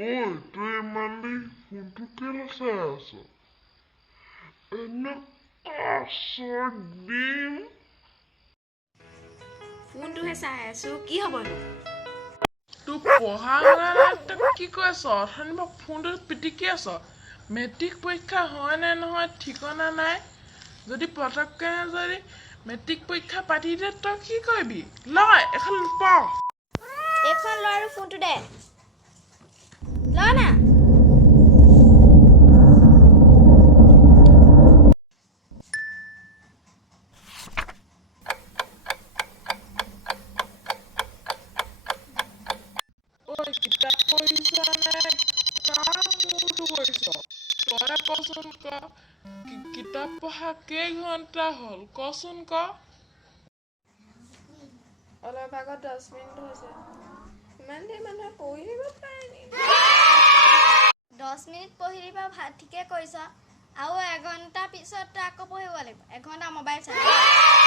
Oi, তুই মানে ফোনটো কেলে চাই আছ? এনে কাছৰ দিম ফোনটোহে চাই আছো কি হ'বনো তোৰ পঢ়া শুনা তই কি কৈ আছ অথনি মই ফোনটো পিটিকি আছ মেট্ৰিক পৰীক্ষা হয় নে নহয় ঠিকনা নাই যদি পটককে যদি মেট্ৰিক পৰীক্ষা পাতি দে তই কি কৰিবি লয় এখন পঢ় এইখন ল আৰু ফোনটো দে ল না ঐ কিতাপ পঢ়িছ নে কাৰ মূৰটো কৰিছ তই কচোন ক কিতাপ পঢ়া কেইঘণ্টা হ'ল কচোন ক অলপ আগত 10 মিনিট হৈছে ইমান দেৰি মানুহে পঢ়ি দিব পাৰে নি 10 মিনিট পঢ়ি দিবা ঠিকে কৰিছ আৰু 1 ঘণ্টা পিছত আকৌ পঢ়িব লাগিব 1 ঘণ্টা মোবাইল চাই